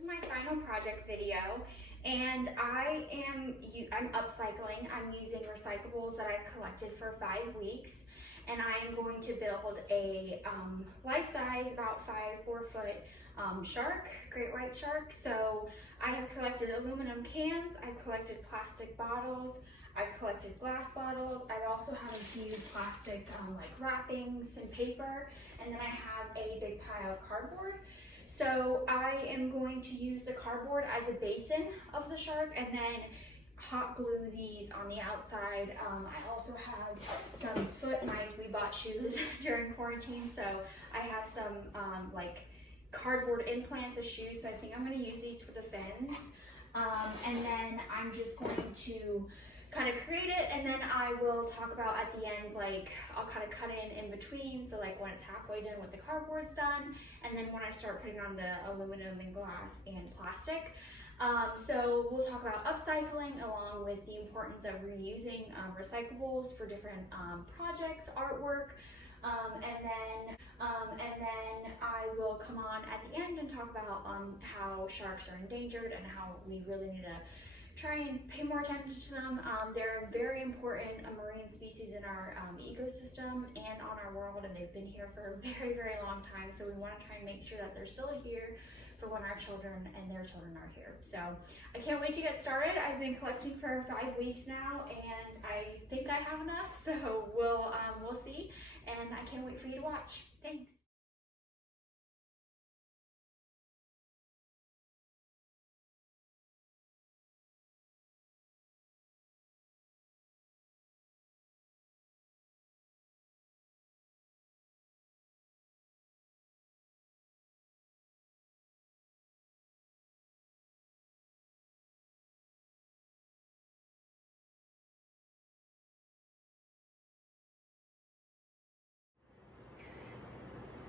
is my final project video, and I'm upcycling. I'm using recyclables that I've collected for 5 weeks, and I am going to build a life-size, about 4-foot shark, great white shark. So I have collected aluminum cans, I've collected plastic bottles, I've collected glass bottles. I also have a few plastic like wrappings and paper, and then I have a big pile of cardboard. So I am going to use the cardboard as a basin of the shark and then hot glue these on the outside. I also have some we bought shoes during quarantine, so I have some like cardboard implants as shoes, so I think I'm going to use these for the fins. And then I'm just going to kind of create it, and then I will talk about at the end, like I'll kind of cut in between, so like when it's halfway done with the cardboard's done, and then when I start putting on the aluminum and glass and plastic. So we'll talk about upcycling along with the importance of reusing recyclables for different projects, artwork, and then I will come on at the end and talk about how sharks are endangered and how we really need to try and pay more attention to them. They're a very important marine species in our ecosystem and on our world, and they've been here for a very, very long time. So we want to try and make sure that they're still here for when our children and their children are here. So I can't wait to get started. I've been collecting for 5 weeks now, and I think I have enough. So we'll see, and I can't wait for you to watch. Thanks.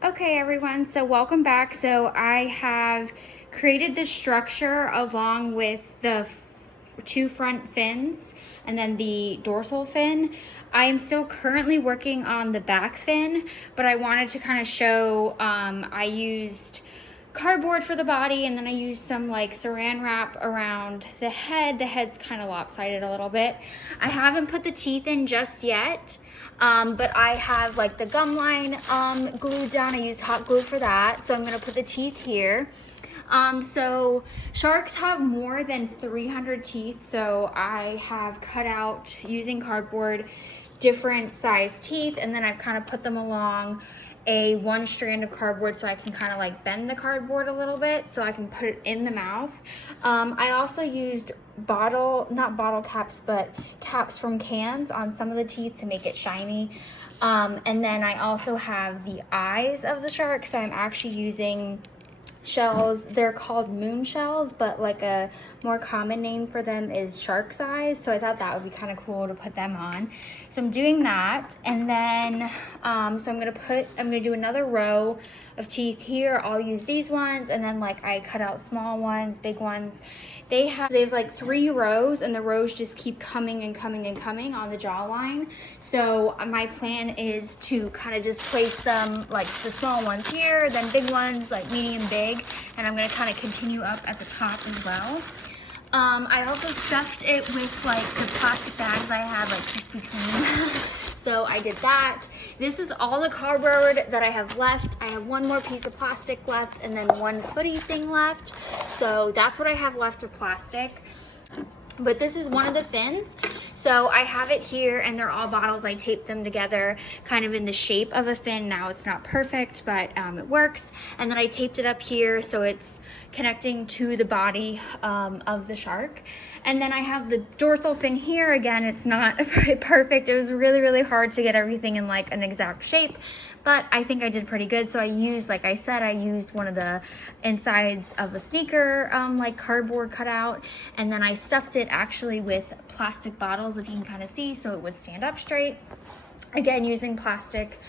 Okay everyone, so welcome back. So I have created the structure along with the 2 front fins and then the dorsal fin. I am still currently working on the back fin, but I wanted to kind of show, I used cardboard for the body, and then I used some like saran wrap around the head. The head's kind of lopsided a little bit. I haven't put the teeth in just yet. But I have like the gum line glued down. I used hot glue for that. So I'm gonna put the teeth here. So sharks have more than 300 teeth. So I have cut out, using cardboard, different size teeth, and then I've kind of put them along one strand of cardboard so I can kind of like bend the cardboard a little bit so I can put it in the mouth. I also used not bottle caps, but caps from cans on some of the teeth to make it shiny. And then I also have the eyes of the shark, so I'm actually using shells. They're called moon shells, but like a more common name for them is shark's eyes. So I thought that would be kind of cool to put them on. So I'm doing that, and then so I'm gonna do another row of teeth here. I'll use these ones, and then like I cut out small ones, big ones. They have like 3 rows, and the rows just keep coming and coming and coming on the jawline. So my plan is to kind of just place them, like the small ones here, then big ones, like medium, big, and I'm gonna kind of continue up at the top as well. I also stuffed it with like the plastic bags I have, like Krispy Kreme. So I did that. This is all the cardboard that I have left. I have one more piece of plastic left, and then one footy thing left. So that's what I have left of plastic. But this is one of the fins. So I have it here, and they're all bottles. I taped them together kind of in the shape of a fin. Now it's not perfect, but it works. And then I taped it up here so it's connecting to the body of the shark. And then I have the dorsal fin here. Again, it's not perfect. It was really, really hard to get everything in like an exact shape, but I think I did pretty good. So I used, like I said, I used one of the insides of a sneaker, like cardboard cutout, and then I stuffed it actually with plastic bottles, if you can kind of see, so it would stand up straight. Again, using plastic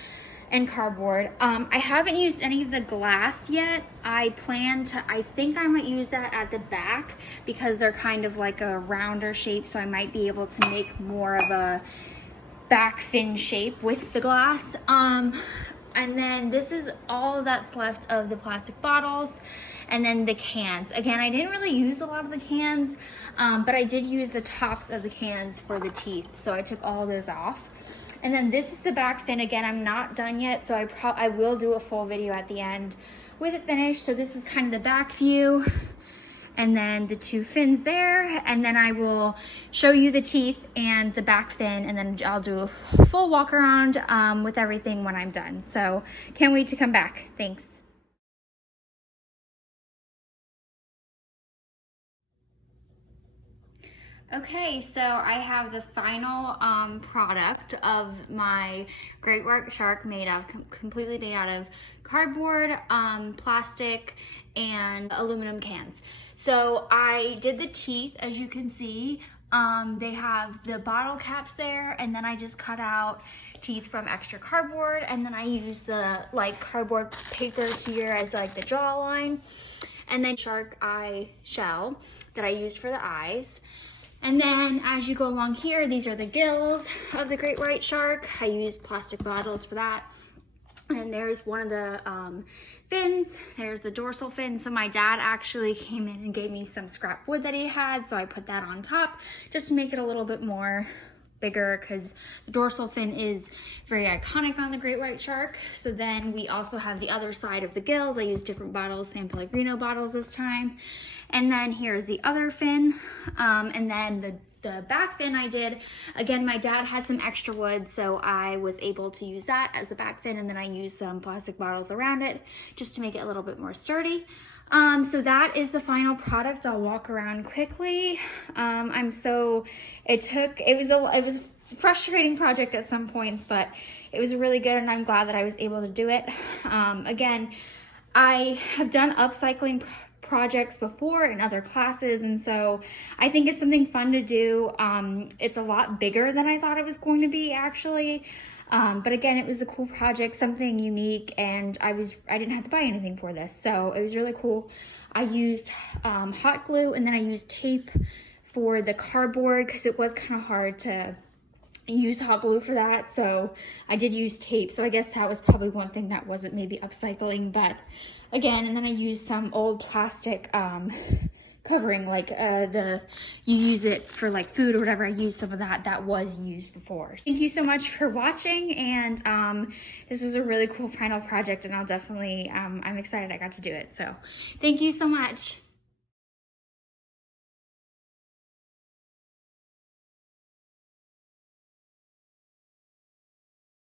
and cardboard. I haven't used any of the glass yet. I think I might use that at the back because they're kind of like a rounder shape, so I might be able to make more of a back fin shape with the glass. And then this is all that's left of the plastic bottles. And then the cans. Again, I didn't really use a lot of the cans, but I did use the tops of the cans for the teeth. So I took all those off. And then this is the back fin. Again, I'm not done yet, so I will do a full video at the end with it finished. So this is kind of the back view. And then the two fins there, and then I will show you the teeth and the back fin, and then I'll do a full walk around with everything when I'm done. So can't wait to come back. Thanks. Okay, so I have the final product of my great white shark completely made out of cardboard, plastic, and aluminum cans. So I did the teeth, as you can see. They have the bottle caps there, and then I just cut out teeth from extra cardboard, and then I used the cardboard paper here as like the jawline, and then shark eye shell that I used for the eyes. And then as you go along here, these are the gills of the great white shark. I used plastic bottles for that. And there's one of the fins. There's the dorsal fin. So my dad actually came in and gave me some scrap wood that he had. So I put that on top just to make it a little bit more bigger, because the dorsal fin is very iconic on the great white shark. So then we also have the other side of the gills. I used different bottles, San Pellegrino bottles this time. And then here's the other fin. And then the back fin I did, again, my dad had some extra wood, so I was able to use that as the back fin, and then I used some plastic bottles around it just to make it a little bit more sturdy. So that is the final product. I'll walk around quickly. It was a frustrating project at some points, but it was really good, and I'm glad that I was able to do it. Again, I have done upcycling projects before in other classes, and so I think it's something fun to do. It's a lot bigger than I thought it was going to be, actually. But again, it was a cool project, something unique, and I didn't have to buy anything for this, so it was really cool. I used hot glue, and then I used tape for the cardboard because it was kind of hard to use hot glue for that, so I did use tape. So I guess that was probably one thing that wasn't maybe upcycling, but again, and then I used some old plastic covering, you use it for like food or whatever. I used some of that was used before. Thank you so much for watching, and this was a really cool final project, and I'll definitely I'm excited I got to do it. So thank you so much.